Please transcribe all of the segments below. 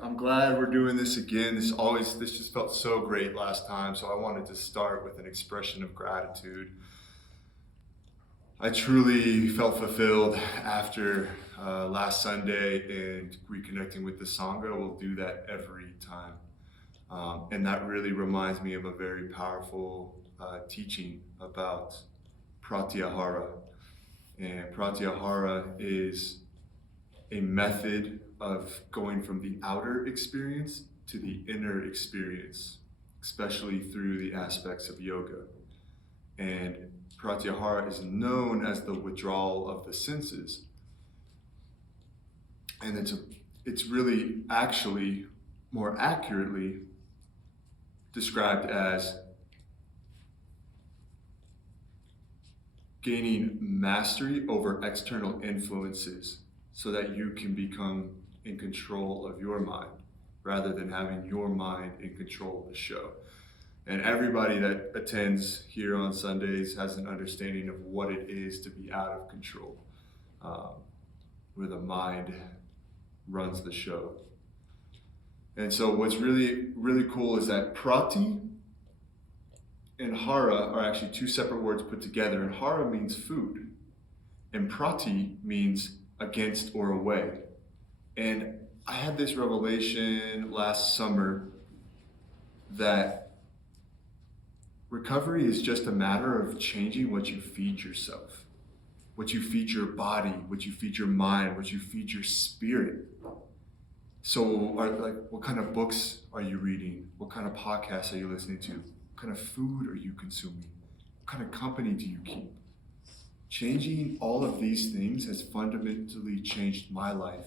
I'm glad we're doing this again. This just felt so great last time, so I wanted to start with an expression of gratitude. I truly felt fulfilled after last Sunday and reconnecting with the Sangha. We'll do that every time. And that really reminds me of a very powerful teaching about Pratyahara. And Pratyahara is a method of going from the outer experience to the inner experience, especially through the aspects of yoga. And Pratyahara is known as the withdrawal of the senses. And it's really actually more accurately described as gaining mastery over external influences so that you can become in control of your mind rather than having your mind in control of the show. And everybody that attends here on Sundays has an understanding of what it is to be out of control, where the mind runs the show. And so what's really, really cool is that prati and hara are actually two separate words put together. And hara means food, and prati means against or away. And I had this revelation last summer that recovery is just a matter of changing what you feed yourself, what you feed your body, what you feed your mind, what you feed your spirit. So, what kind of books are you reading? What kind of podcasts are you listening to? What kind of food are you consuming? What kind of company do you keep? Changing all of these things has fundamentally changed my life,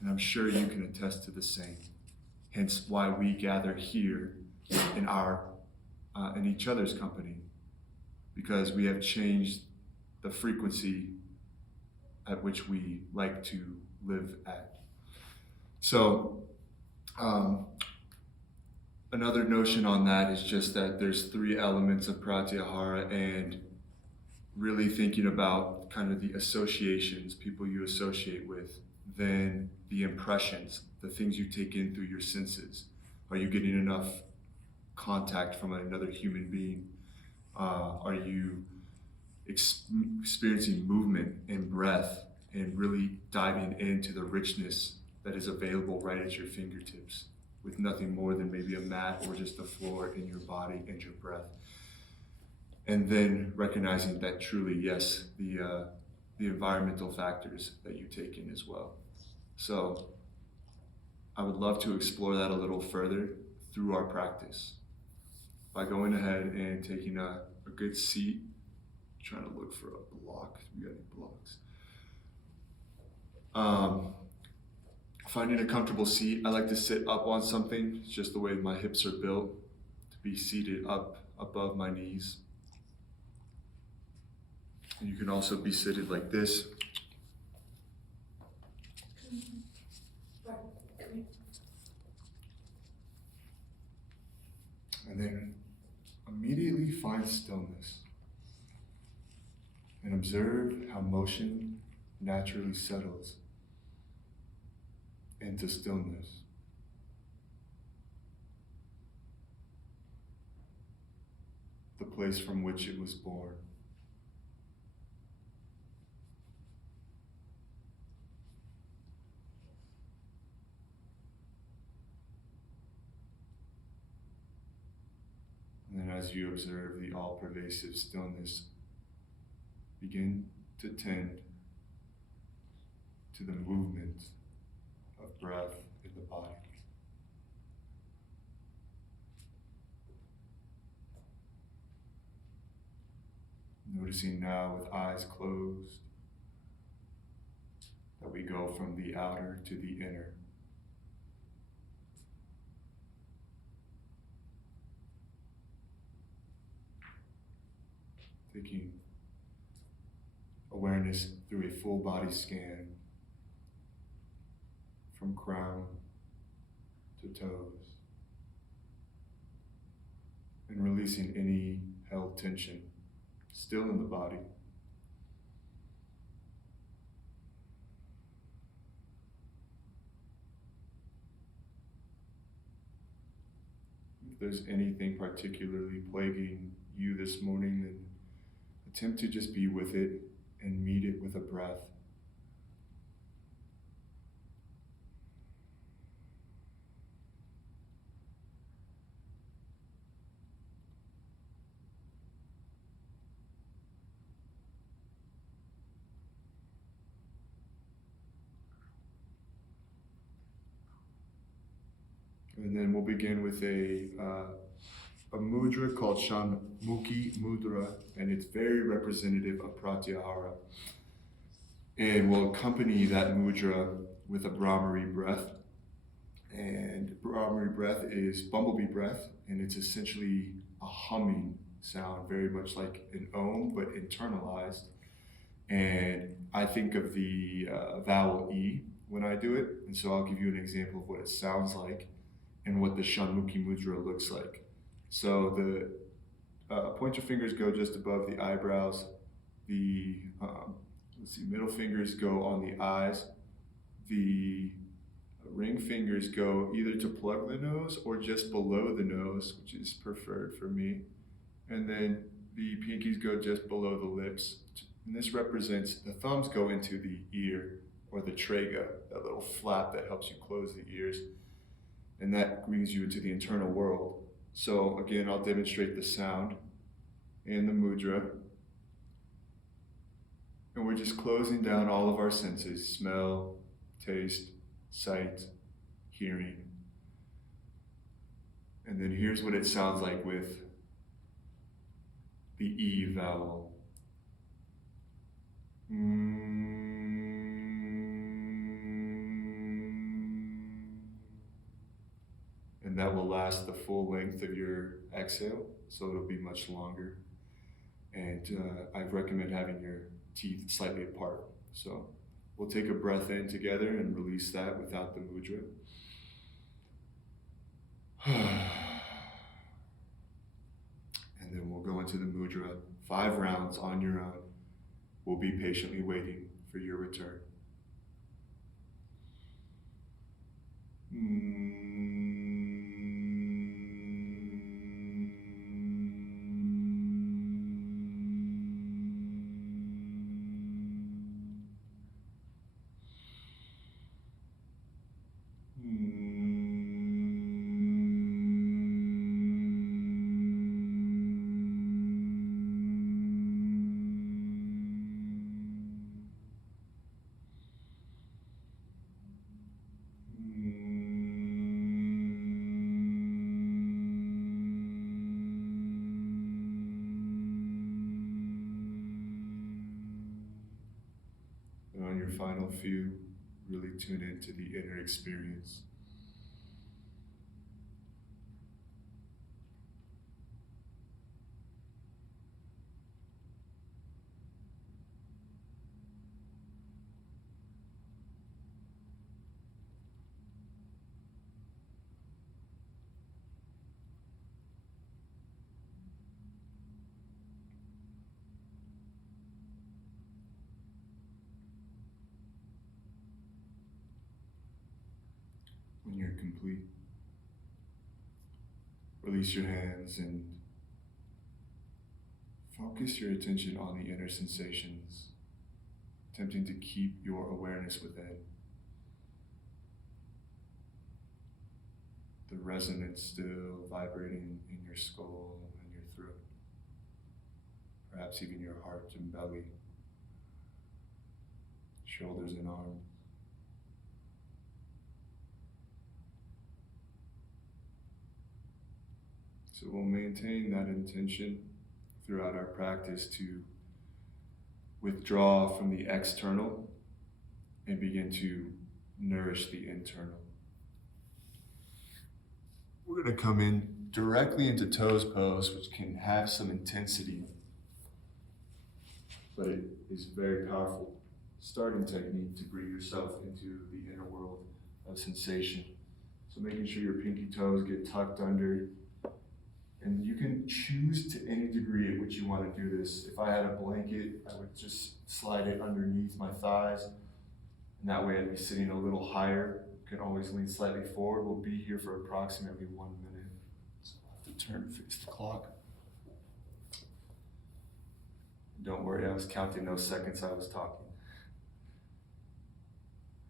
and I'm sure you can attest to the same. Hence why we gather here in each other's company, because we have changed the frequency at which we like to live at. So another notion on that is just that there's three elements of Pratyahara, and really thinking about kind of the associations, people you associate with, then the impressions, the things you take in through your senses. Are you getting enough contact from another human being? Are you experiencing movement and breath and really diving into the richness that is available right at your fingertips with nothing more than maybe a mat or just the floor in your body and your breath? And then recognizing that truly, yes, the environmental factors that you take in as well. So I would love to explore that a little further through our practice by going ahead and taking a good seat, trying to look for a block. We got any blocks? Finding a comfortable seat. I like to sit up on something. It's just the way my hips are built, to be seated up above my knees. And you can also be seated like this. And then immediately find stillness and observe how motion naturally settles into stillness. The place from which it was born. And as you observe the all-pervasive stillness, begin to tend to the movement of breath in the body. Noticing now with eyes closed that we go from the outer to the inner. Taking awareness through a full body scan from crown to toes, and releasing any held tension still in the body. If there's anything particularly plaguing you this morning, then attempt to just be with it and meet it with a breath. And then we'll begin with a mudra called Shanmukhi Mudra, and it's very representative of Pratyahara. And we'll accompany that mudra with a Brahmari breath. And Brahmari breath is bumblebee breath, and it's essentially a humming sound, very much like an Om, but internalized. And I think of the vowel E when I do it, and so I'll give you an example of what it sounds like and what the Shanmukhi Mudra looks like. So the point your fingers go just above the eyebrows. The middle fingers go on the eyes. The ring fingers go either to plug the nose or just below the nose, which is preferred for me. And then the pinkies go just below the lips. And this represents, the thumbs go into the ear, or the trachea, that little flap that helps you close the ears. And that brings you into the internal world. So again, I'll demonstrate the sound and the mudra. And we're just closing down all of our senses: smell, taste, sight, hearing. And then here's what it sounds like with the E vowel. And that will last the full length of your exhale, so it'll be much longer. And I recommend having your teeth slightly apart. So we'll take a breath in together and release that without the mudra. And then we'll go into the mudra 5 rounds on your own. We'll be patiently waiting for your return. And on your final few, really tune into the inner experience. When you're complete, release your hands and focus your attention on the inner sensations, attempting to keep your awareness within. The resonance still vibrating in your skull and your throat, perhaps even your heart and belly, shoulders and arms. So we'll maintain that intention throughout our practice to withdraw from the external and begin to nourish the internal. We're going to come in directly into toes pose, which can have some intensity, but it is a very powerful starting technique to bring yourself into the inner world of sensation. So making sure your pinky toes get tucked under. And you can choose to any degree at which you want to do this. If I had a blanket, I would just slide it underneath my thighs. And that way I'd be sitting a little higher. You can always lean slightly forward. We'll be here for approximately 1 minute. So to turn to face the clock. Don't worry, I was counting those seconds I was talking.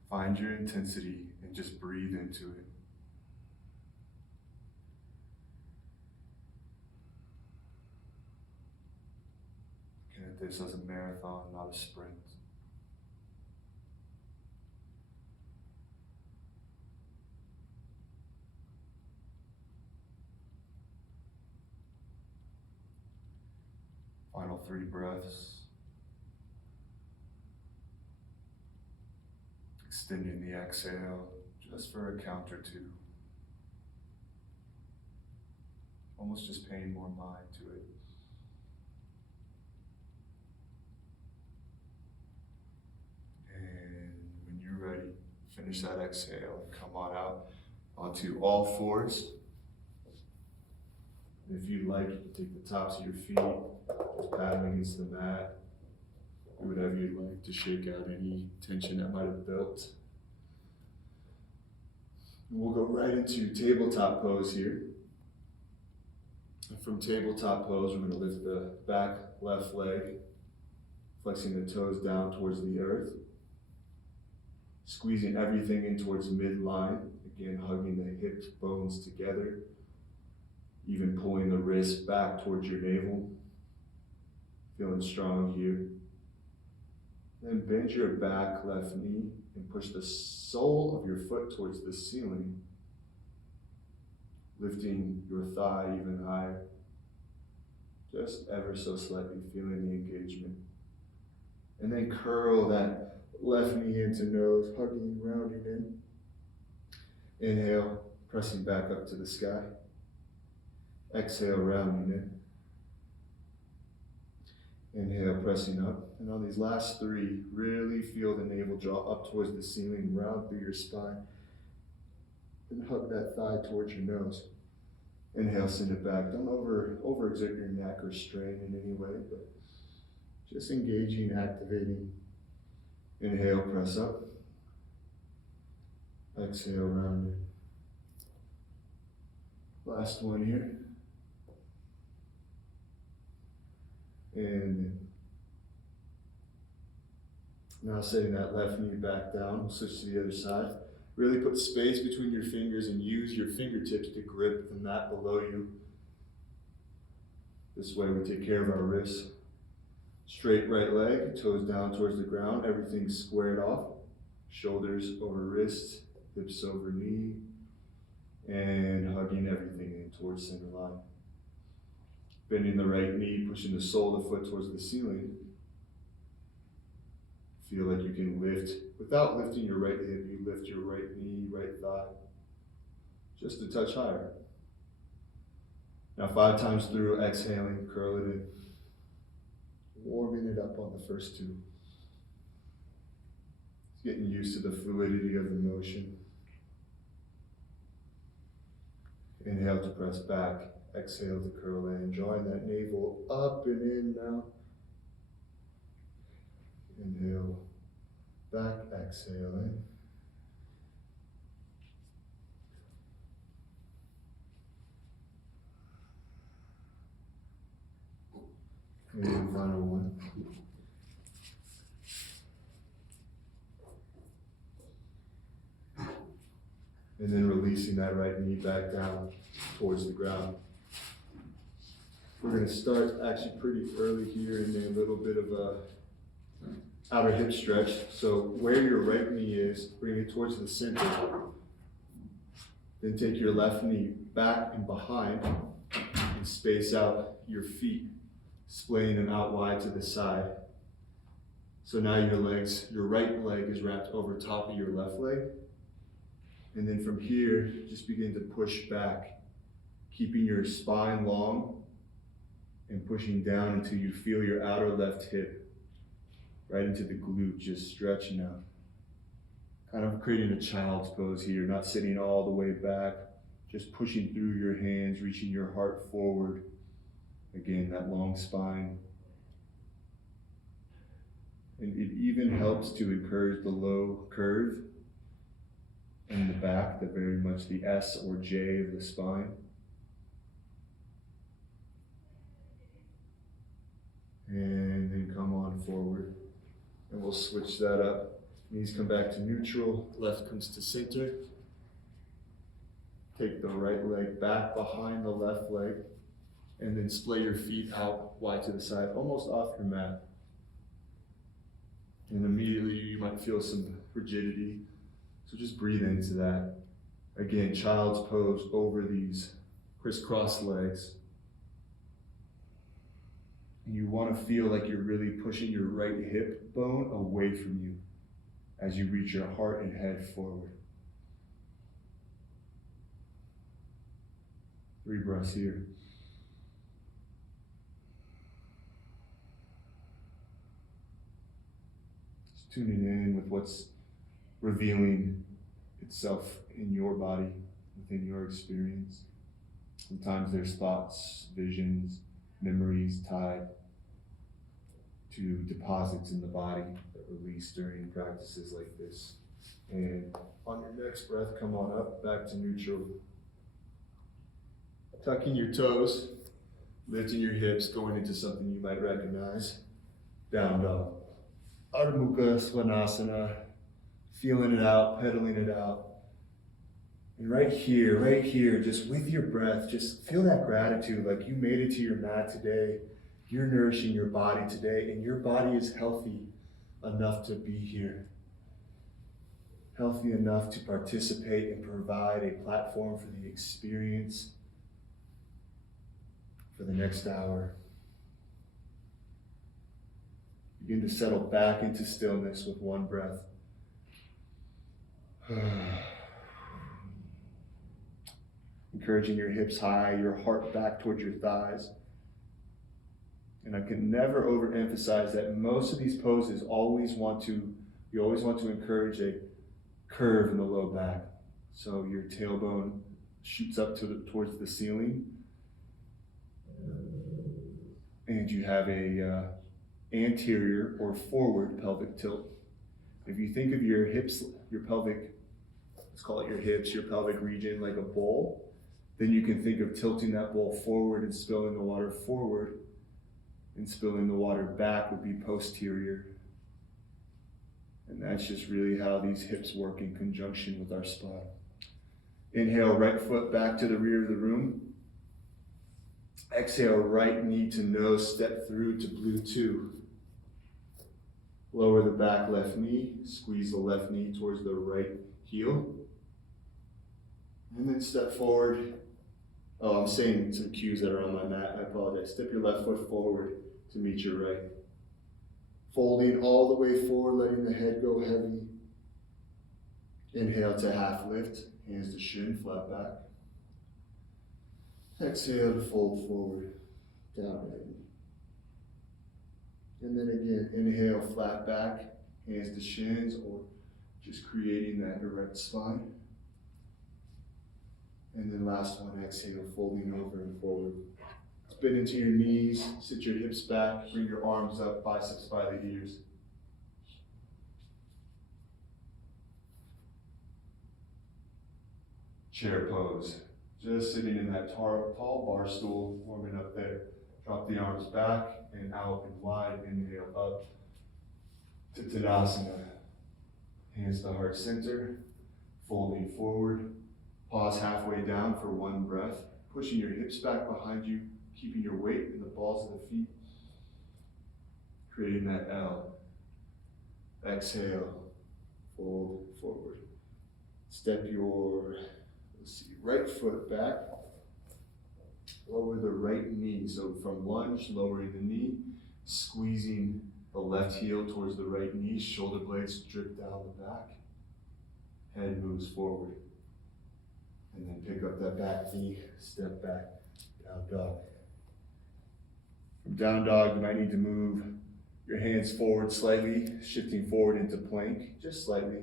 Find your intensity and just breathe into it. Looking at this as a marathon, not a sprint. Final 3 breaths. Extending the exhale just for a count or 2. Almost just paying more mind to it. And when you're ready, finish that exhale and come on out onto all 4s. If you'd like, you can take the tops of your feet, just pat them against the mat. Do whatever you'd like to shake out any tension that might have built. And we'll go right into tabletop pose here. And from tabletop pose, we're going to lift the back left leg, flexing the toes down towards the earth. Squeezing everything in towards midline. Again, hugging the hip bones together. Even pulling the wrist back towards your navel. Feeling strong here. Then bend your back left knee and push the sole of your foot towards the ceiling. Lifting your thigh even higher. Just ever so slightly, feeling the engagement. And then curl that left knee into nose, hugging, rounding in. Inhale, pressing back up to the sky. Exhale, rounding in. Inhale, pressing up. And on these last 3, really feel the navel draw up towards the ceiling, round through your spine. And hug that thigh towards your nose. Inhale, send it back. Don't overexert your neck or strain in any way, but just engaging, activating. Inhale, press up. Exhale, round in. Last one here. And now setting that left knee back down, we'll switch to the other side. Really put space between your fingers and use your fingertips to grip the mat below you. This way we take care of our wrists. Straight right leg, toes down towards the ground, everything squared off. Shoulders over wrists, hips over knee, and hugging everything in towards center line. Bending the right knee, pushing the sole of the foot towards the ceiling. Feel like you can lift, without lifting your right hip, you lift your right knee, right thigh, just a touch higher. Now 5 times through, exhaling, curl it in. Warming it up on the first 2. Getting used to the fluidity of the motion. Inhale to press back. Exhale to curl in, drawing that navel up and in now. Inhale, back, exhale in. And final one. And then releasing that right knee back down towards the ground. We're going to start actually pretty early here in a little bit of a outer hip stretch. So where your right knee is, bring it towards the center. Then take your left knee back and behind and space out your feet, splaying them out wide to the side. So now your right leg is wrapped over top of your left leg. And then from here, just begin to push back, keeping your spine long and pushing down until you feel your outer left hip right into the glute, just stretching out. Kind of creating a child's pose here, not sitting all the way back, just pushing through your hands, reaching your heart forward. Again, that long spine. And it even helps to encourage the low curve in the back, very much the S or J of the spine. And then come on forward. And we'll switch that up. Knees come back to neutral, left comes to center. Take the right leg back behind the left leg, and then splay your feet out wide to the side, almost off your mat. And immediately you might feel some rigidity, so just breathe into that. Again, child's pose over these crisscross legs. And you want to feel like you're really pushing your right hip bone away from you as you reach your heart and head forward. 3 breaths here. Just tuning in with what's revealing itself in your body, within your experience. Sometimes there's thoughts, visions, memories tied to deposits in the body that release during practices like this. And on your next breath, come on up, back to neutral. Tucking your toes, lifting your hips, going into something you might recognize. Down dog. Ardha Mukha Svanasana, feeling it out, pedaling it out. And right here, just with your breath, just feel that gratitude, like you made it to your mat today. You're nourishing your body today, and your body is healthy enough to be here. Healthy enough to participate and provide a platform for the experience for the next hour. Begin to settle back into stillness with one breath. Encouraging your hips high, your heart back towards your thighs. And I can never overemphasize that most of these poses you always want to encourage a curve in the low back. So your tailbone shoots up towards the ceiling. And you have a anterior or forward pelvic tilt. If you think of your hips, your pelvic, let's call it your hips, your pelvic region like a bowl, then you can think of tilting that bowl forward and spilling the water forward, and spilling the water back would be posterior. And that's just really how these hips work in conjunction with our spine. Inhale, right foot back to the rear of the room. Exhale, right knee to nose, step through to blue 2. Lower the back left knee, squeeze the left knee towards the right heel. And then step forward. Oh, I'm saying some cues that are on my mat, I apologize. Step your left foot forward to meet your right. Folding all the way forward, letting the head go heavy. Inhale to half lift, hands to shin, flat back. Exhale to fold forward, down right. And then again, inhale, flat back, hands to shins, or just creating that erect spine. And then last one, exhale, folding over and forward. Spin into your knees, sit your hips back, bring your arms up, biceps by the ears. Chair pose. Just sitting in that tall bar stool, warming up there. Drop the arms back and out and wide. Inhale up to Tadasana. Hands to heart center, folding forward. Pause halfway down for one breath. Pushing your hips back behind you, keeping your weight in the balls of the feet. Creating that L. Exhale, fold forward. Step your right foot back. Lower the right knee. So from lunge, lowering the knee, squeezing the left heel towards the right knee, shoulder blades drip down the back. Head moves forward. And then pick up that back knee, step back, down dog. From down dog, you might need to move your hands forward slightly, shifting forward into plank, just slightly.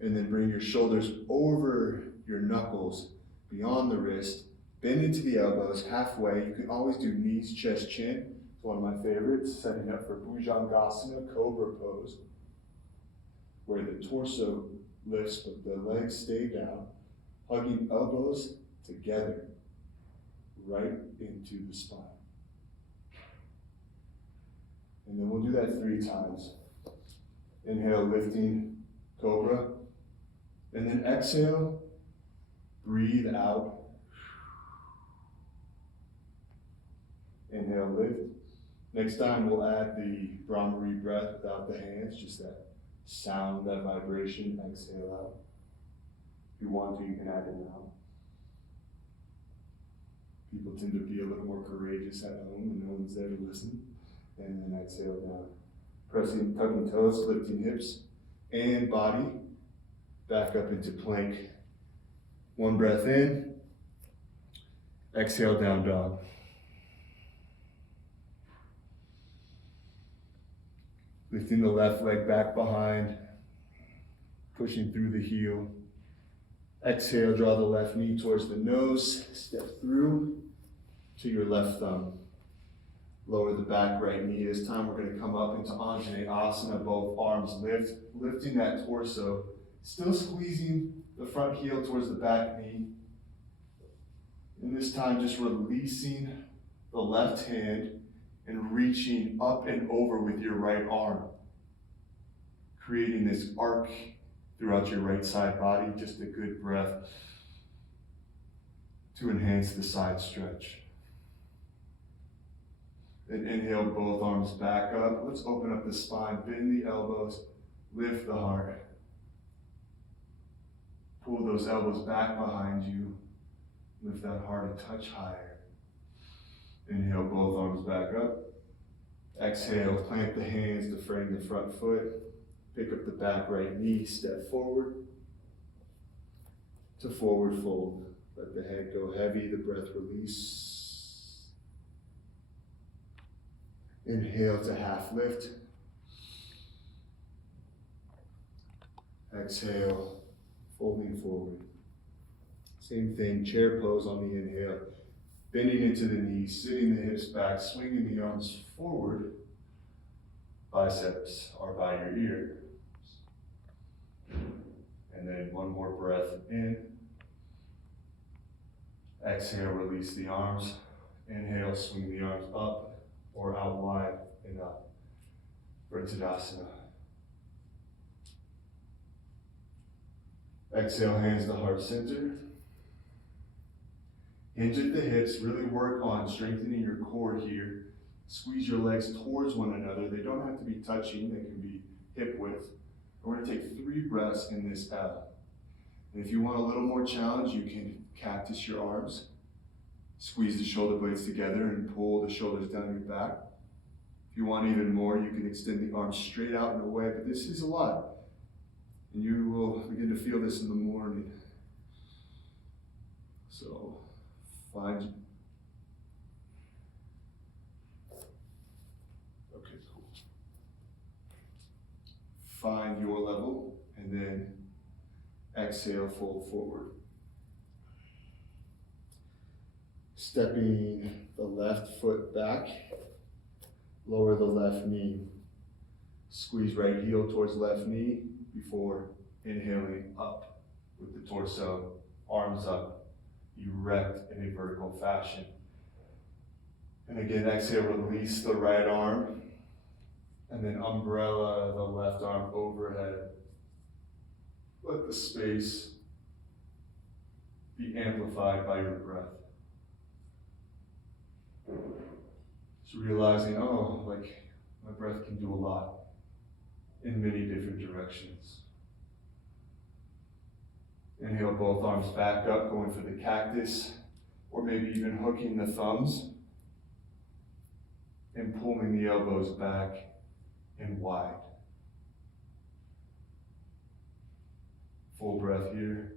And then bring your shoulders over your knuckles, beyond the wrist, bend into the elbows, halfway. You can always do knees, chest, chin. It's one of my favorites, setting up for Bhujangasana, cobra pose, where the torso lifts, but the legs stay down, hugging elbows together, right into the spine. And then we'll do that 3 times. Inhale, lifting, cobra. And then exhale, breathe out. Inhale, lift. Next time we'll add the Brahmari breath without the hands, just that sound, that vibration. Exhale out. If you want to, you can add it now. People tend to be a little more courageous at home when no one's there to listen. And then exhale down. Pressing, tucking toes, lifting hips and body. Back up into plank. 1 breath in. Exhale, down dog. Lifting the left leg back behind. Pushing through the heel. Exhale, draw the left knee towards the nose. Step through to your left thumb. Lower the back right knee. This time we're going to come up into Anjaneyasana. Both arms lift, lifting that torso. Still squeezing the front heel towards the back knee. And this time just releasing the left hand and reaching up and over with your right arm. Creating this arc throughout your right side body. Just a good breath to enhance the side stretch. Then inhale, both arms back up. Let's open up the spine, bend the elbows, lift the heart. Pull those elbows back behind you. Lift that heart a touch higher. Inhale, both arms back up. Exhale, plant the hands to frame the front foot. Pick up the back right knee, step forward to forward fold. Let the head go heavy, the breath release. Inhale to half lift. Exhale, folding forward. Same thing, chair pose on the inhale. Bending into the knees, sitting the hips back, swinging the arms forward. Biceps are by your ear. And then 1 more breath in. Exhale, release the arms. Inhale, swing the arms up or out wide and up. Pratyahara. Exhale, hands to heart center. Hinge at the hips, really work on strengthening your core here. Squeeze your legs towards one another. They don't have to be touching, they can be hip width. We're going to take 3 breaths in this L. And if you want a little more challenge, you can cactus your arms. Squeeze the shoulder blades together and pull the shoulders down your back. If you want even more, you can extend the arms straight out and away, but this is a lot. And you will begin to feel this in the morning. So, find. Okay, cool. Find your level, and then exhale, fold forward. Stepping the left foot back, lower the left knee. Squeeze right heel towards left knee before inhaling up with the torso, arms up, erect in a vertical fashion. And again, exhale, release the right arm, and then umbrella the left arm overhead. Let the space be amplified by your breath. So realizing, oh, like my breath can do a lot in many different directions. Inhale, both arms back up, going for the cactus, or maybe even hooking the thumbs and pulling the elbows back and wide. Full breath here.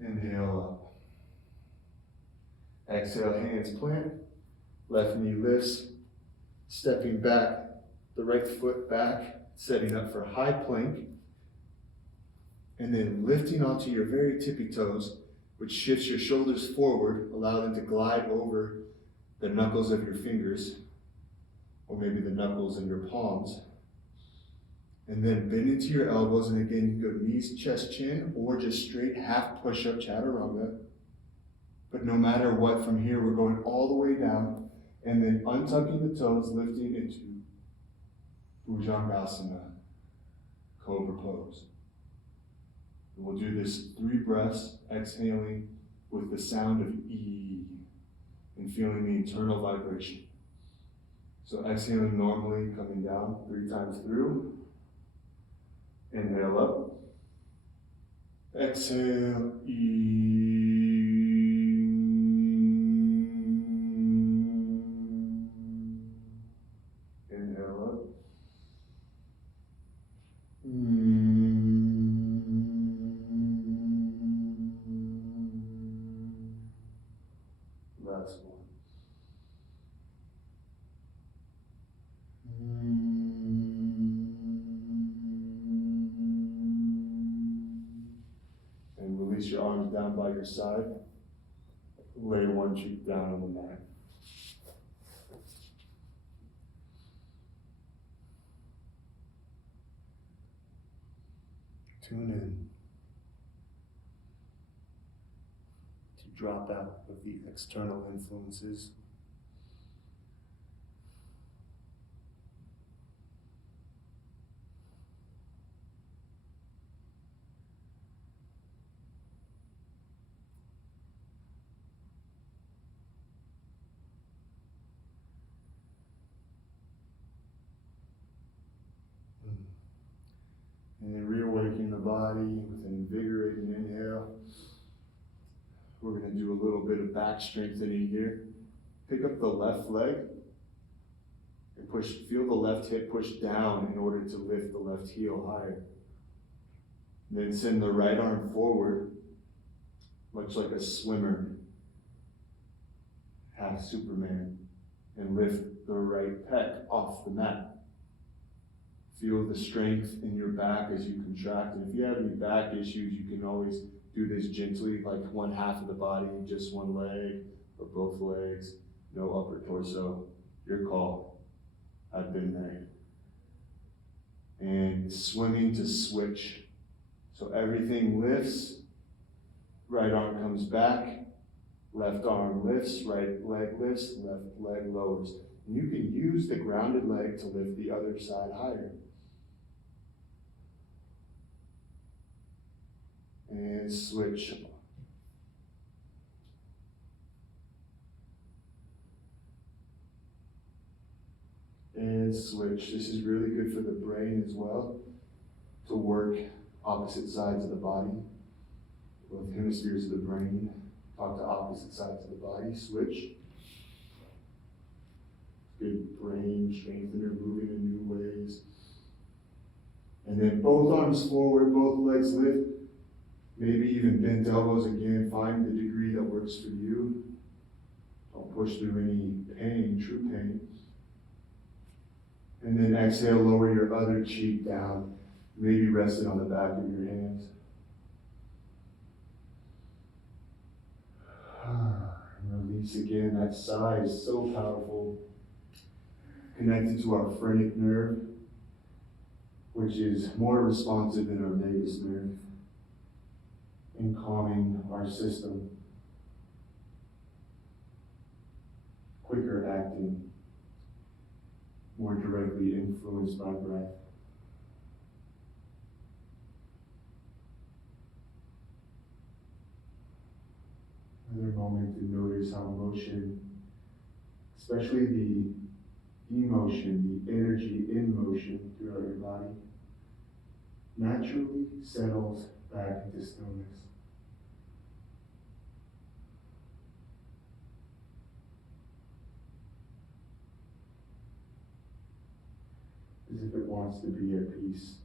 Inhale up. Exhale, hands plant. Left knee lifts. Stepping back, the right foot back, setting up for high plank. And then lifting onto your very tippy toes, which shifts your shoulders forward, allow them to glide over the knuckles of your fingers, or maybe the knuckles in your palms. And then bend into your elbows, and again, you can go knees, chest, chin, or just straight half push-up chaturanga. But no matter what, from here, we're going all the way down, And then untucking the toes, lifting into Bhujangasana, Cobra Pose. We'll do this 3 breaths, exhaling with the sound of E and feeling the internal vibration. So exhaling normally, coming down 3 times through. Inhale up. Exhale, E. Inhale up. Last one. And release your arms down by your side. Lay one cheek down on the mat. Tune in to drop out of the external influences. And then reawaken the body with an invigorating inhale. We're going to do a little bit of back strengthening here. Pick up the left leg and feel the left hip push down in order to lift the left heel higher. Then send the right arm forward, much like a swimmer, half Superman, and lift the right pec off the mat. Feel the strength in your back as you contract. And if you have any back issues, you can always do this gently, like one half of the body, just one leg, or both legs, no upper torso. Your call. I've been there. And swimming to switch. So everything lifts, right arm comes back, left arm lifts, right leg lifts, left leg lowers. And you can use the grounded leg to lift the other side higher. And switch. And switch. This is really good for the brain as well, to work opposite sides of the body. Both hemispheres of the brain talk to opposite sides of the body. Switch. Good brain strengthener, moving in new ways. And then both arms forward, both legs lift. Maybe even bent elbows again. Find the degree that works for you. Don't push through any pain, true pain. And then exhale, lower your other cheek down. Maybe rest it on the back of your hands. Release again. That sigh is so powerful. Connected to our phrenic nerve, which is more responsive than our vagus nerve in calming our system. Quicker acting, more directly influenced by breath. Another moment to notice how emotion, especially the emotion, the energy in motion throughout your body, naturally settles back into stillness. As if it wants to be at peace.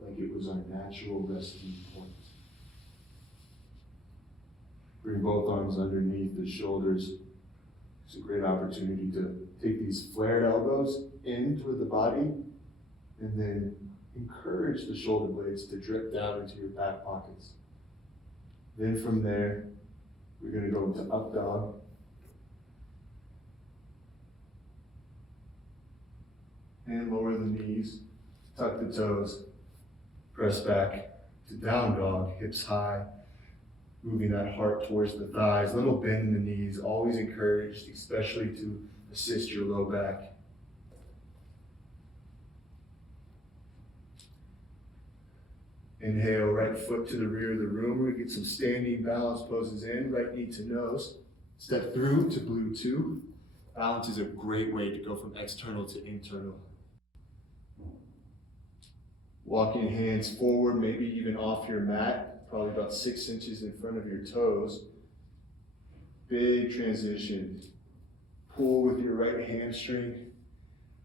Like it was our natural resting point. Bring both arms underneath the shoulders. It's a great opportunity to take these flared elbows in toward the body and then encourage the shoulder blades to drip down into your back pockets. Then from there, we're going to go into up dog. And lower the knees, tuck the toes, press back to down dog, hips high, moving that heart towards the thighs, little bend in the knees, always encouraged, especially to assist your low back. Inhale, right foot to the rear of the room. We get some standing balance poses in, right knee to nose. Step through to blue 2. Balance is a great way to go from external to internal. Walking hands forward, maybe even off your mat, probably about 6 inches in front of your toes. Big transition. Pull with your right hamstring,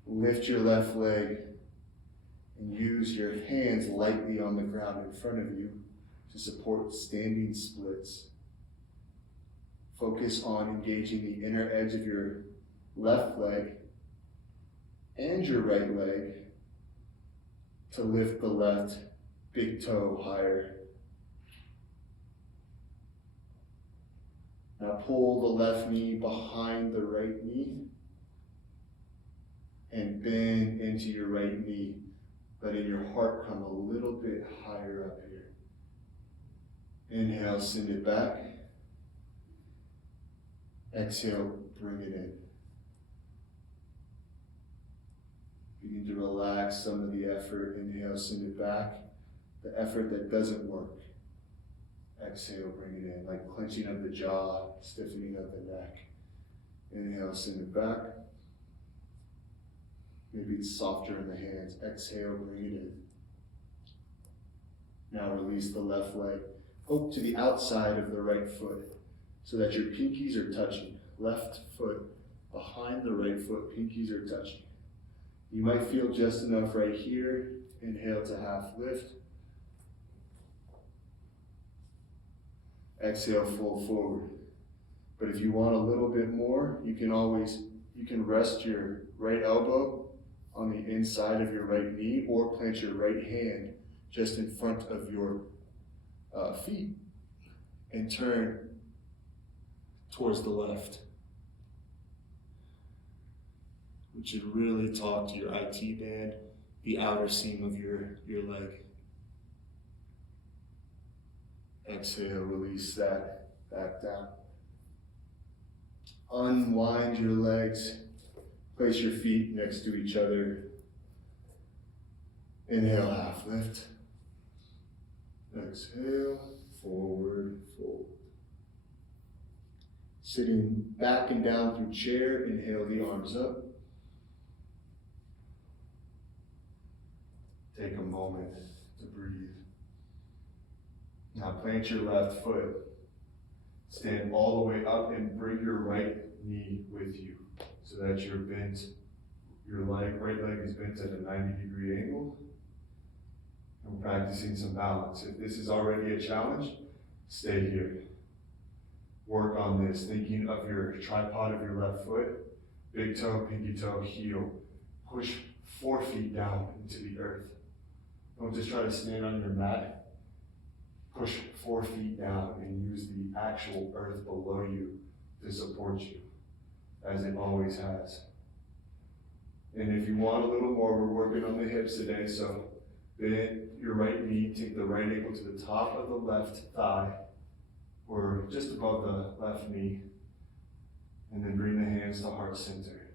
lift your left leg, and use your hands lightly on the ground in front of you to support standing splits. Focus on engaging the inner edge of your left leg and your right leg to lift the left big toe higher. Now pull the left knee behind the right knee and bend into your right knee, letting your heart come a little bit higher up here. Inhale, send it back. Exhale, bring it in. Begin to relax some of the effort. Inhale, send it back. The effort that doesn't work. Exhale, bring it in, like clenching of the jaw, stiffening of the neck. Inhale, send it back. Maybe it's softer in the hands. Exhale, bring it in. Now release the left leg. Hook to the outside of the right foot so that your pinkies are touching. Left foot behind the right foot, pinkies are touching. You might feel just enough right here. Inhale to half lift. Exhale, fold forward. But if you want a little bit more, you can rest your right elbow on the inside of your right knee or plant your right hand just in front of your feet and turn towards the left, which should really talk to your IT band, the outer seam of your leg. Exhale, release that back down. Unwind your legs. Place your feet next to each other. Inhale, half lift. Exhale, forward, fold. Sitting back and down through chair, inhale the arms up. Take a moment to breathe. Now plant your left foot. Stand all the way up and bring your right knee with you so that you're bent. Your right leg is bent at a 90-degree angle. And we're practicing some balance. If this is already a challenge, stay here. Work on this, thinking of your tripod of your left foot, big toe, pinky toe, heel. Push 4 feet down into the earth. Don't just try to stand on your mat. Push 4 feet down and use the actual earth below you to support you, as it always has. And if you want a little more, we're working on the hips today, so bend your right knee, take the right ankle to the top of the left thigh, or just above the left knee, and then bring the hands to heart center.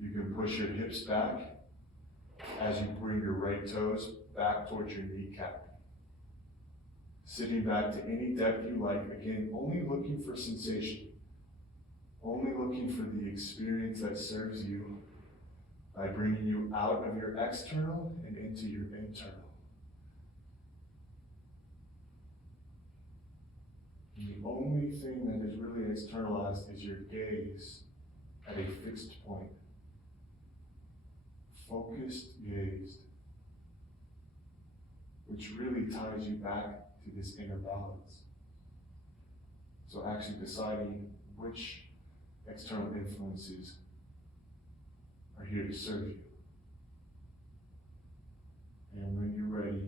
You can push your hips back as you bring your right toes back towards your kneecap. Sitting back to any depth you like, again, only looking for sensation, only looking for the experience that serves you by bringing you out of your external and into your internal. And the only thing that is really externalized is your gaze at a fixed point. Focused gaze, which really ties you back to this inner balance. So actually deciding which external influences are here to serve you. And when you're ready,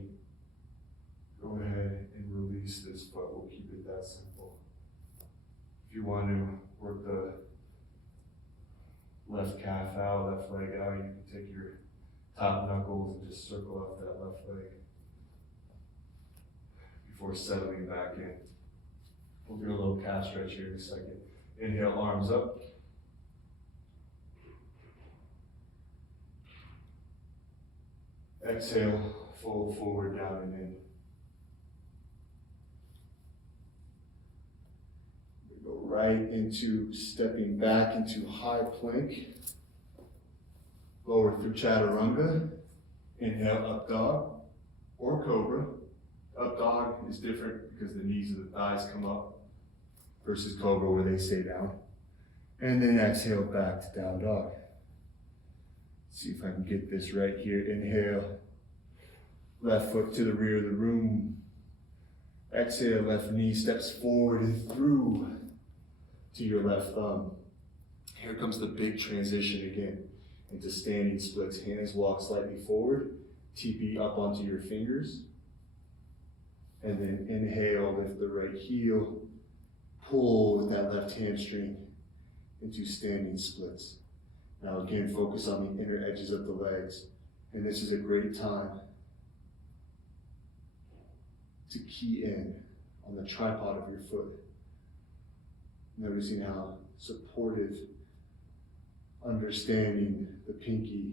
go ahead and release this foot. We'll keep it that simple. If you want to work the left calf out, left leg out, you can take your top knuckles and just circle up that left leg. before settling back in. We'll do a little calf stretch here in a second. Inhale, arms up. Exhale, fold forward, down and in. We go right into stepping back into high plank. Lower through chaturanga. Inhale, up dog or cobra. Up dog is different because the knees of the thighs come up versus cobra where they stay down. And then exhale back to down dog. See if I can get this right here. Inhale, left foot to the rear of the room. Exhale, left knee steps forward and through to your left thumb. Here comes the big transition again into standing splits. Hands walk slightly forward, TP up onto your fingers. And then inhale, lift the right heel, pull with that left hamstring into standing splits. Now again, focus on the inner edges of the legs. And this is a great time to key in on the tripod of your foot. Noticing how supportive, understanding the pinky,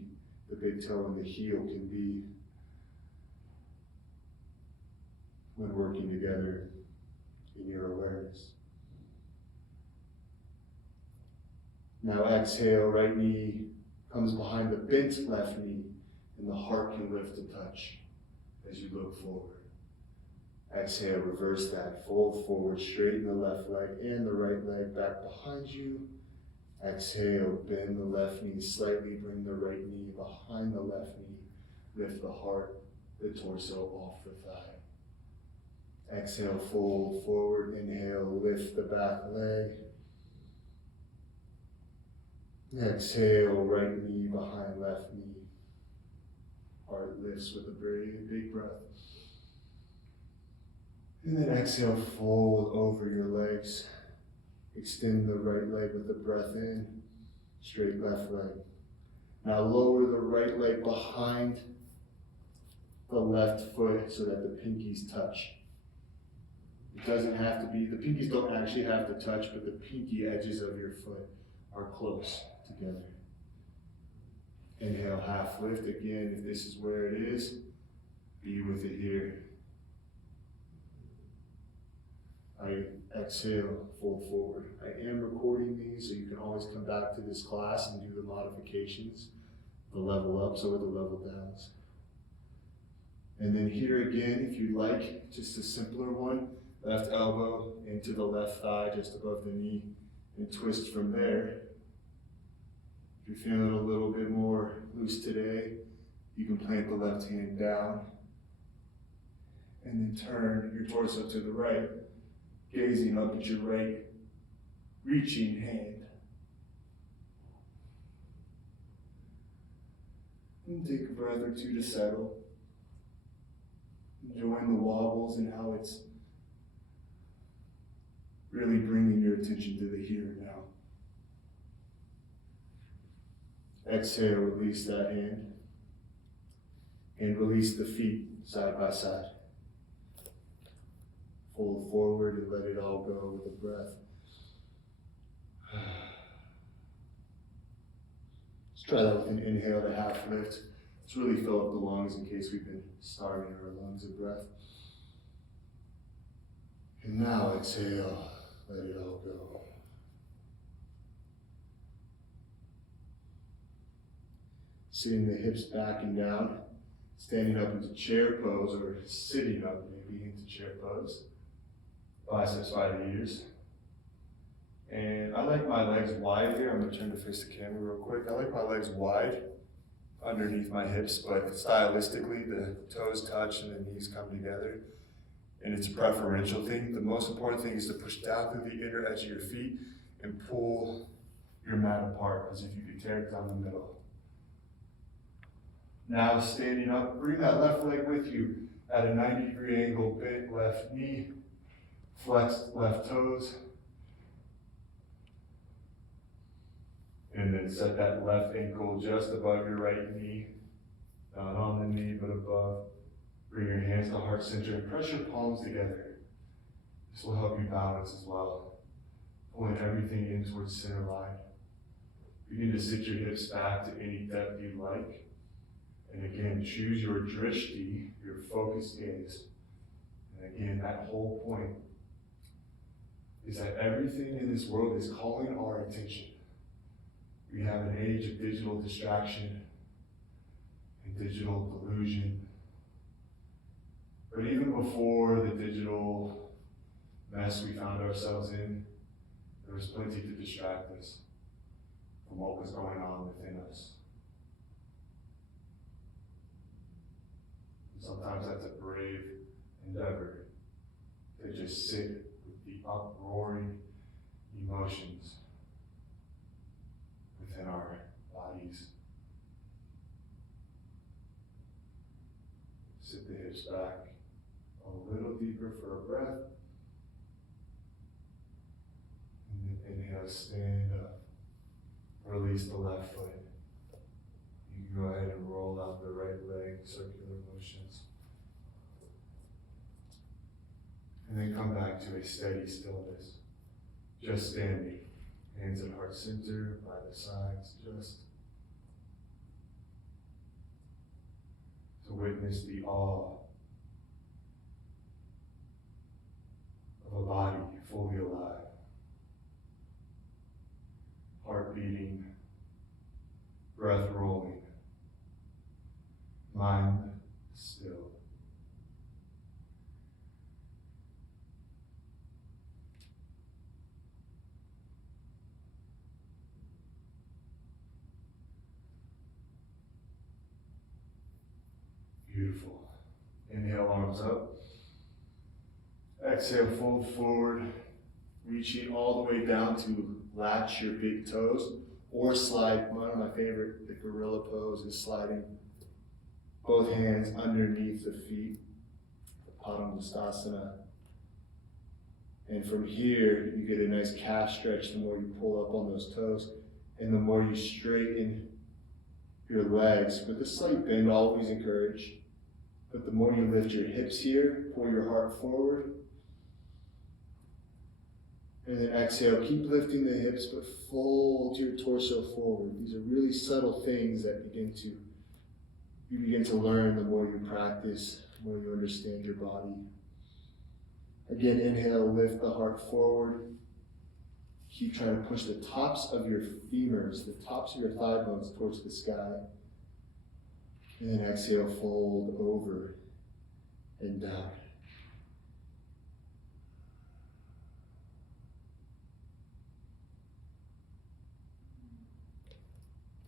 the big toe, and the heel can be when working together in your awareness. Now exhale, right knee comes behind the bent left knee, and the heart can lift to touch as you look forward. Exhale, reverse that, fold forward, straighten the left leg and the right leg back behind you. Exhale, bend the left knee slightly, bring the right knee behind the left knee, lift the heart, the torso off the thigh. Exhale, fold forward, inhale, lift the back leg. Exhale, right knee behind left knee. Heart lifts with a very big breath. And then exhale, fold over your legs. Extend the right leg with the breath in, straight left leg. Now lower the right leg behind the left foot so that the pinkies touch. It doesn't have to be, the pinkies don't actually have to touch, but the pinky edges of your foot are close together. Inhale, half lift again. If this is where it is, be with it here. I exhale, fold forward. I am recording these, so you can always come back to this class and do the modifications, the level ups or the level downs. And then here again, if you like, just a simpler one, left elbow into the left thigh, just above the knee, and twist from there. If you're feeling a little bit more loose today, you can plant the left hand down, and then turn your torso to the right, gazing up at your right reaching hand. And take a breath or two to settle. Enjoying the wobbles and how it's really bringing your attention to the here and now. Exhale, release that hand. And release the feet side by side. Fold forward and let it all go with a breath. Let's try that with an inhale to half lift. Let's really fill up the lungs in case we've been starving our lungs of breath. And now exhale, let it all go. Sitting the hips back and down, standing up into chair pose, or sitting up maybe into chair pose. Biceps by the ears. And I like my legs wide here. I'm going to turn to face the camera real quick. I like my legs wide underneath my hips, but stylistically the toes touch and the knees come together. And it's a preferential thing. The most important thing is to push down through the inner edge of your feet and pull your mat apart as if you could tear it down the middle. Now standing up, bring that left leg with you at a 90-degree angle, bent left knee, flexed left toes. And then set that left ankle just above your right knee, not on the knee but above. Bring your hands to heart center and press your palms together. This will help you balance as well. Pulling everything in towards center line. Begin to sit your hips back to any depth you like. And again, choose your drishti, your focused gaze. And again, that whole point is that everything in this world is calling our attention. We have an age of digital distraction and digital delusion. But even before the digital mess we found ourselves in, there was plenty to distract us from what was going on within us. Sometimes that's a brave endeavor to just sit with the uproaring emotions within our bodies. Sit the hips back a little deeper for a breath. And then inhale, stand up. Release the left foot. You can go ahead and roll out the right leg, circular motions. And then come back to a steady stillness. Just standing. Hands at heart center, by the sides, just to witness the awe of a body fully alive. Heart beating, breath rolling, mind still. Beautiful. Inhale, arms up. Exhale, fold forward, reaching all the way down to latch your big toes, or slide. One of my favorite, the gorilla pose, is sliding both hands underneath the feet, Padangusthasana. And from here, you get a nice calf stretch the more you pull up on those toes, and the more you straighten your legs, with a slight bend, always encouraged. But the more you lift your hips here, pull your heart forward. And then exhale, keep lifting the hips, but fold your torso forward. These are really subtle things that you begin to learn the more you practice, the more you understand your body. Again, inhale, lift the heart forward. Keep trying to push the tops of your femurs, the tops of your thigh bones towards the sky. And then exhale, fold over and down.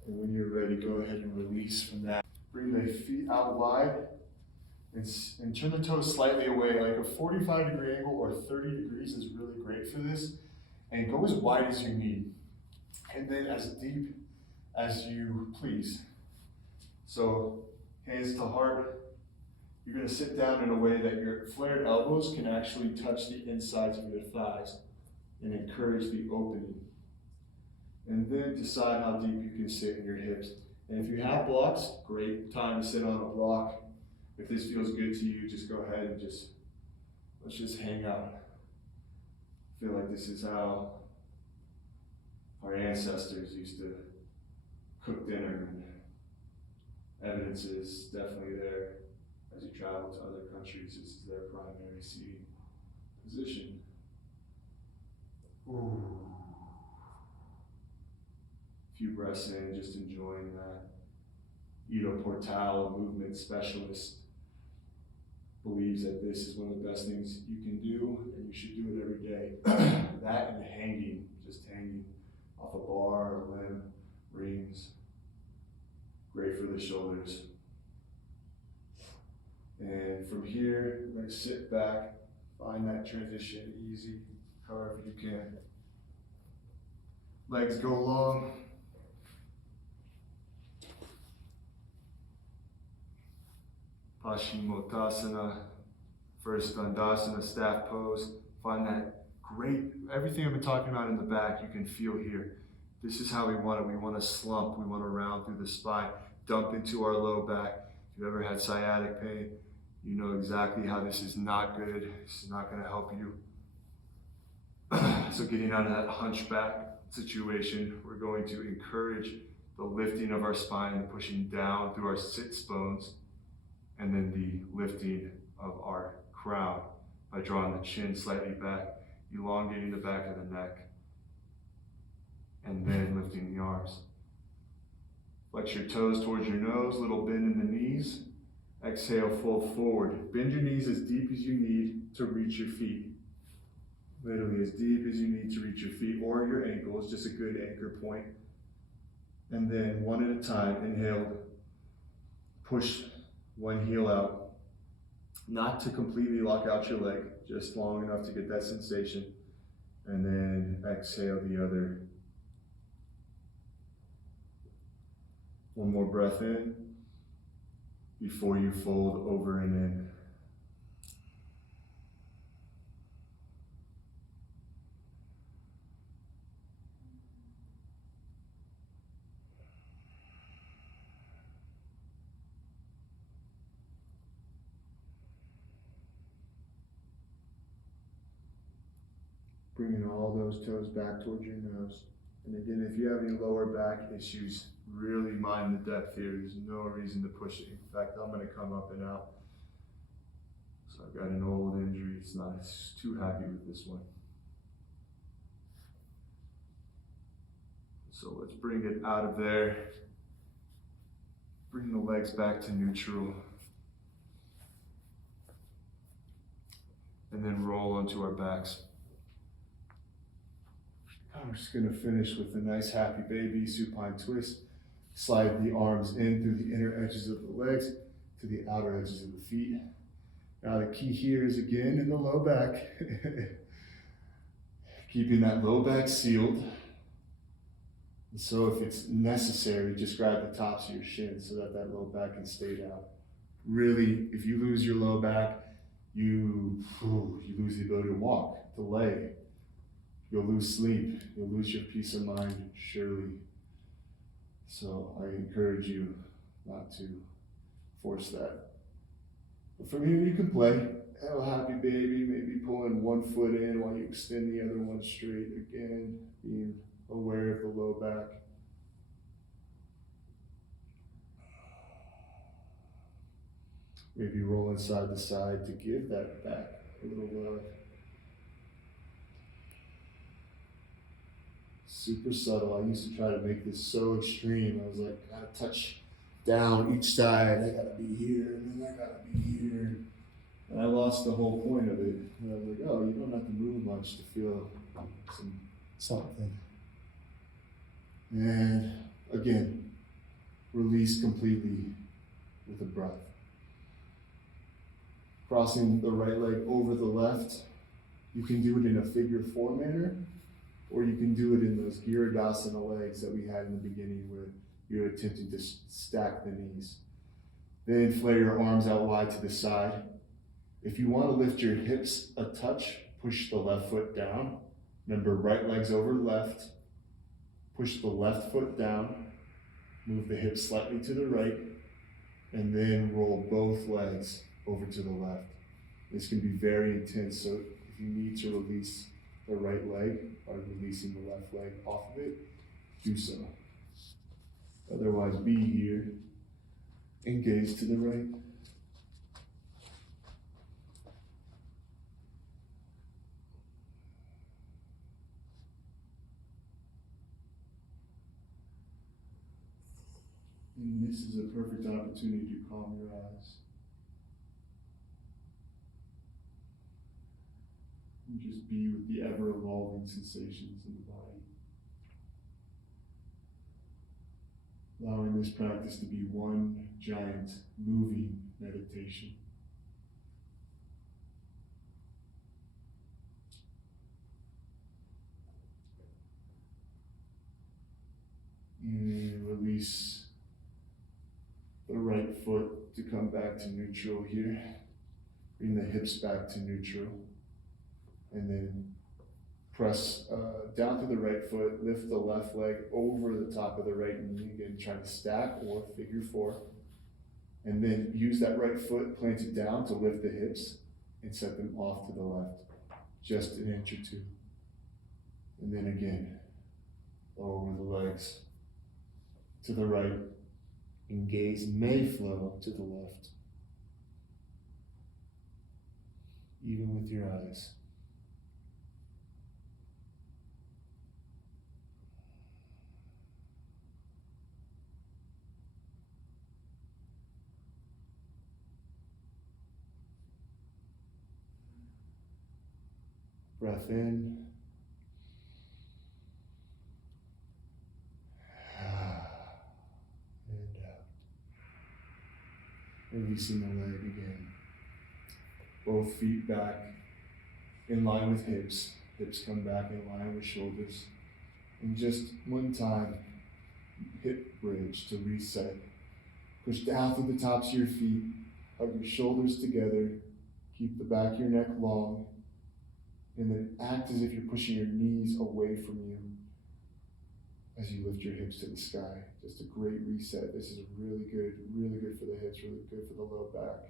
And when you're ready, go ahead and release from that. Bring the feet out wide and turn the toes slightly away, like a 45-degree angle or 30 degrees is really great for this. And go as wide as you need. And then as deep as you please. So hands to heart. You're going to sit down in a way that your flared elbows can actually touch the insides of your thighs and encourage the opening. And then decide how deep you can sit in your hips. And if you have blocks, great time to sit on a block. If this feels good to you, just go ahead and let's just hang out. I feel like this is how our ancestors used to cook dinner, and evidence is definitely there as you travel to other countries. This is their primary seating position. Ooh. Few breaths in, just enjoying that. Ido Portal, a movement specialist, believes that this is one of the best things you can do, and you should do it every day. That and hanging, just hanging off a bar or limb, rings. Great for the shoulders. And from here, we're going to sit back, find that transition easy, however you can. Legs go long. Paschimottanasana, first Dandasana, staff pose. Find that great, everything I've been talking about in the back, you can feel here. This is how we want it. We want to slump, we want to round through the spine, dump into our low back. If you've ever had sciatic pain, You know exactly how this is not good. This is not going to help you. So getting out of that hunchback situation, we're going to encourage the lifting of our spine, the pushing down through our sits bones, and then the lifting of our crown by drawing the chin slightly back, elongating the back of the neck, and then lifting the arms. Flex your toes towards your nose, little bend in the knees. Exhale, fold forward. Bend your knees as deep as you need to reach your feet. Literally as deep as you need to reach your feet or your ankles, just a good anchor point. And then one at a time, inhale, push one heel out. Not to completely lock out your leg, just long enough to get that sensation. And then exhale the other. One more breath in before you fold over and in. Bringing all those toes back towards your nose. And again, if you have any lower back issues, really mind the depth here. There's no reason to push it. In fact, I'm going to come up and out. So I've got an old injury. It's not too happy with this one. So let's bring it out of there. Bring the legs back to neutral. And then roll onto our backs. I'm just going to finish with a nice happy baby supine twist. Slide the arms in through the inner edges of the legs to the outer edges of the feet. Now the key here is again in the low back. Keeping that low back sealed. And so if it's necessary, just grab the tops of your shins so that that low back can stay down. Really, if you lose your low back, you lose the ability to walk, to lay. You'll lose sleep, you'll lose your peace of mind, surely. So I encourage you not to force that. But from here you can play. Have a happy baby, maybe pulling one foot in while you extend the other one straight. Again, being aware of the low back. Maybe rolling side to side to give that back a little love. Super subtle. I used to try to make this so extreme. I was like, gotta touch down each side. I gotta be here, and then I gotta be here. And I lost the whole point of it. And I was like, oh, you don't have to move much to feel something. And again, release completely with a breath. Crossing the right leg over the left. You can do it in a figure 4 manner, or you can do it in those Giridasana legs that we had in the beginning where you're attempting to stack the knees. Then flare your arms out wide to the side. If you want to lift your hips a touch, push the left foot down. Remember, right leg's over left. Push the left foot down. Move the hips slightly to the right. And then roll both legs over to the left. This can be very intense, so if you need to release the right leg by releasing the left leg off of it, do so. Otherwise, be here and gaze to the right. And this is a perfect opportunity to calm your eyes. And just be with the ever-evolving sensations in the body. Allowing this practice to be one giant moving meditation. And release the right foot to come back to neutral here. Bring the hips back to neutral. And then press down to the right foot, lift the left leg over the top of the right knee. Again, trying to stack or figure 4. And then use that right foot planted down to lift the hips and set them off to the left, just an inch or two. And then again, over the legs to the right, and gaze may flow to the left, even with your eyes. Breath in. And out. Releasing the leg again. Both feet back in line with hips. Hips come back in line with shoulders. And just one time, hip bridge to reset. Push down through the tops of your feet. Hug your shoulders together. Keep the back of your neck long. And then act as if you're pushing your knees away from you as you lift your hips to the sky. Just a great reset. This is really good for the hips, really good for the low back.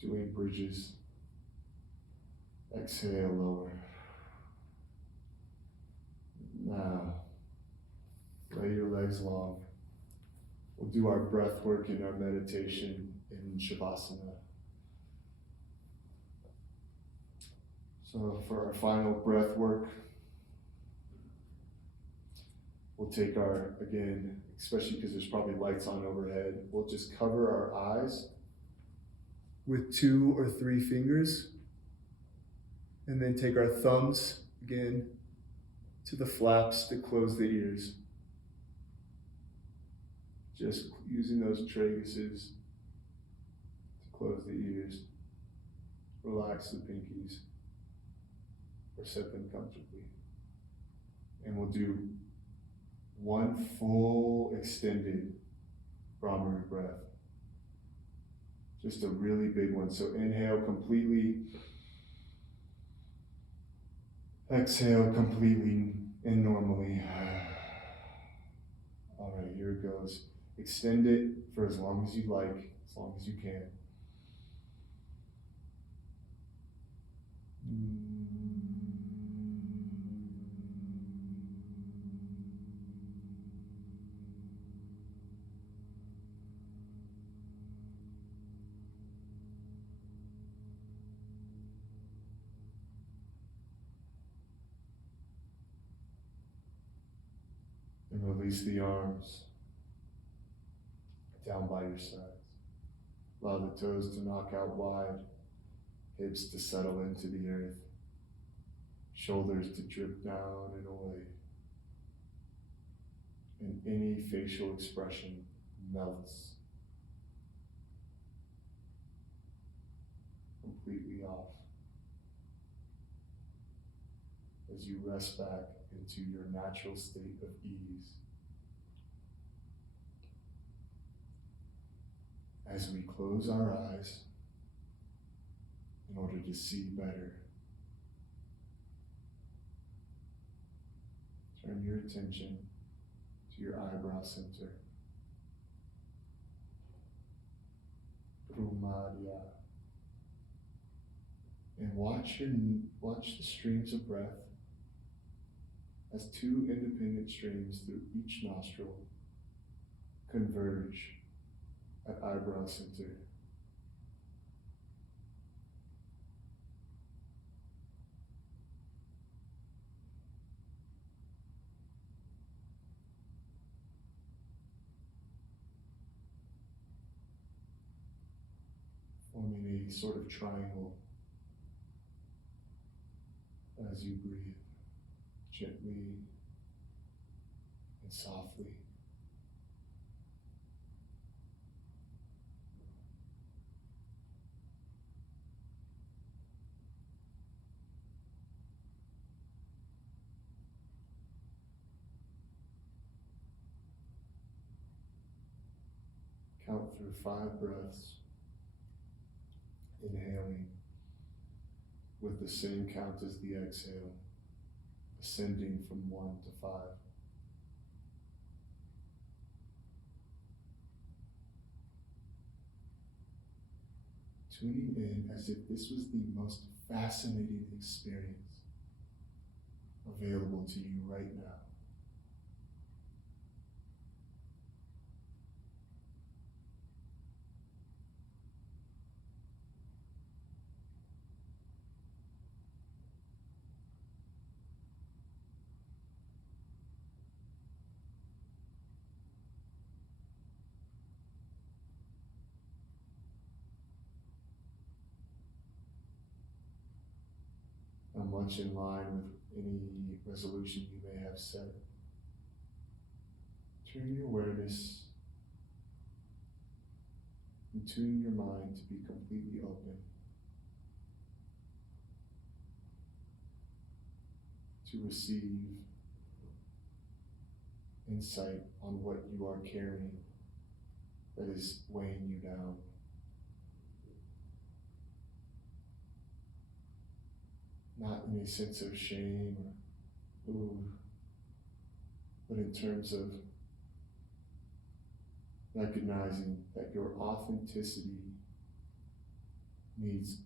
Doing bridges. Exhale, lower. Now, lay your legs long. We'll do our breath work in our meditation in Shavasana. So for our final breath work, we'll take our, again, especially because there's probably lights on overhead, we'll just cover our eyes with 2 or 3 fingers, and then take our thumbs, again, to the flaps to close the ears. Just using those traguses to close the ears. Relax the pinkies, or set them comfortably. And we'll do one full extended Brahmari breath. Just a really big one. So inhale completely. Exhale completely and normally. All right, here it goes. Extend it for as long as you like, as long as you can. And release the arms down by your sides. Allow the toes to knock out wide, hips to settle into the earth, shoulders to drip down and away. And any facial expression melts completely off as you rest back into your natural state of ease. As we close our eyes in order to see better, turn your attention to your eyebrow center. Brumadhya. And watch the streams of breath as 2 independent streams through each nostril converge at eyebrow center. Forming a sort of triangle as you breathe gently and softly. Count through 5 breaths, inhaling with the same count as the exhale, ascending from 1 to 5. tuning in as if this was the most fascinating experience available to you right now. And much in line with any resolution you may have set, turn your awareness and tune your mind to be completely open to receive insight on what you are carrying that is weighing you down. Not in a sense of shame or ooh, but in terms of recognizing that your authenticity needs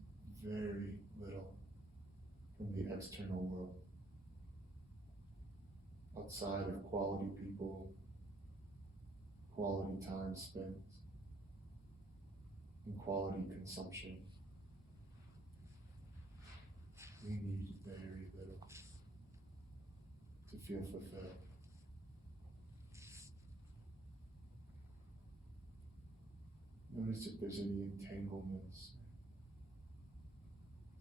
very little from the external world, outside of quality people, quality time spent, and quality consumption. We need very little to feel fulfilled. Notice if there's any entanglements,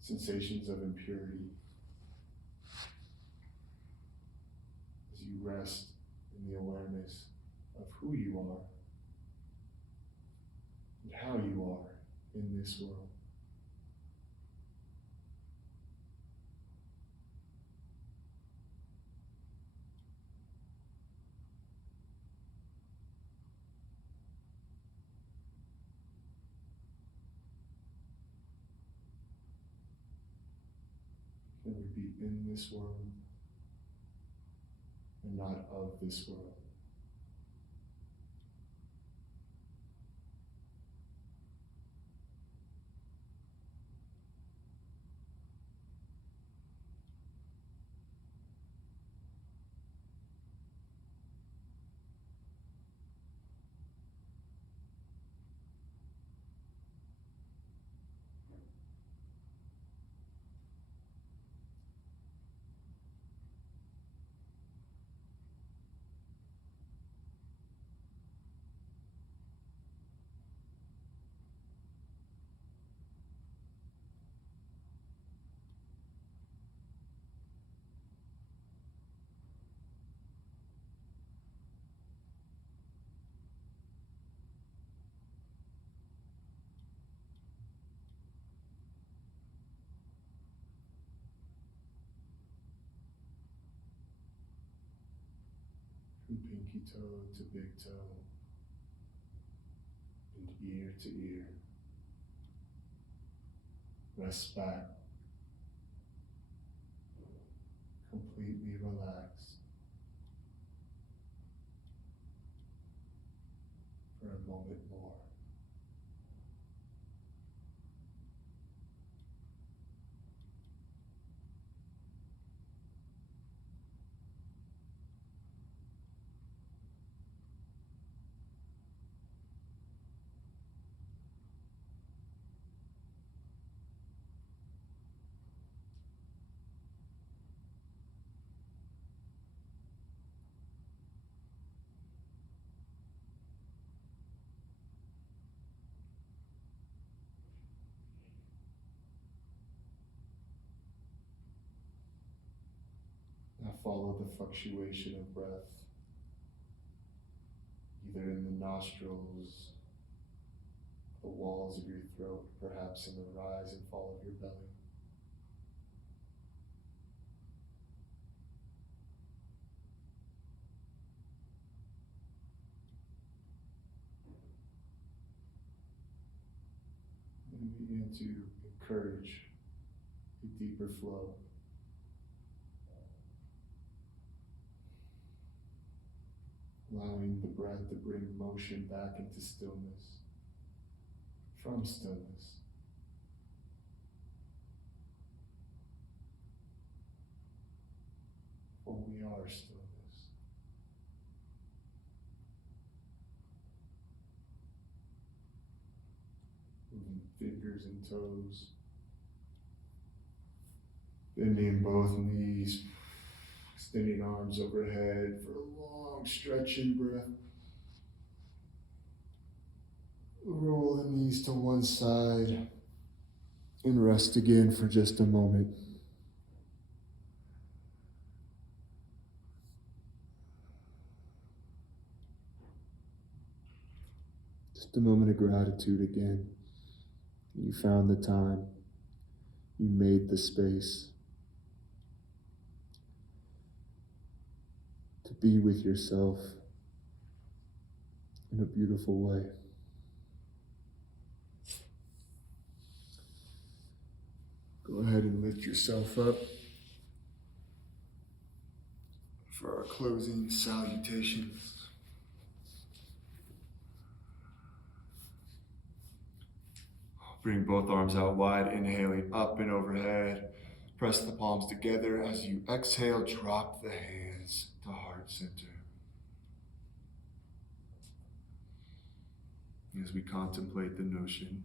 sensations of impurity, as you rest in the awareness of who you are and how you are in this world. And repeat, in this world and not of this world. From pinky toe to big toe, and ear to ear. Rest back, completely relaxed for a moment more. Now follow the fluctuation of breath, either in the nostrils, the walls of your throat, perhaps in the rise and fall of your belly. And begin to encourage a deeper flow. Allowing the breath to bring motion back into stillness, from stillness. for we are stillness. Moving fingers and toes. Bending both knees. Extending arms overhead for a long stretching breath. Roll the knees to one side and rest again for just a moment. Just a moment of gratitude again. You found the time. You made the space to be with yourself in a beautiful way. Go ahead and lift yourself up for our closing salutations. Bring both arms out wide, inhaling up and overhead. Press the palms together. As you exhale, drop the hands to heart center. As we contemplate the notion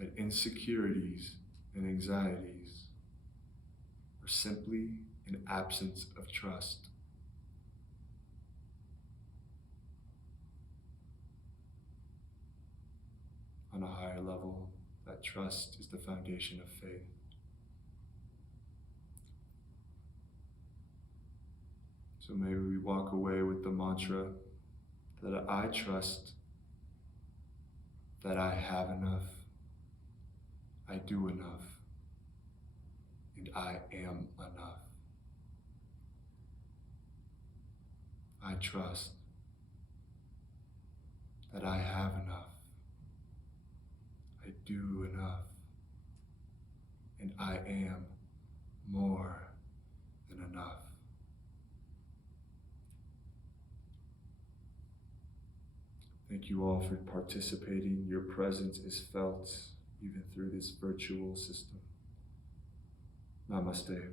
that insecurities and anxieties are simply an absence of trust. On a higher level, that trust is the foundation of faith. So maybe we walk away with the mantra that I trust that I have enough, I do enough, and I am enough. I trust that I have enough, I do enough, and I am more than enough. Thank you all for participating. Your presence is felt even through this virtual system. Namaste.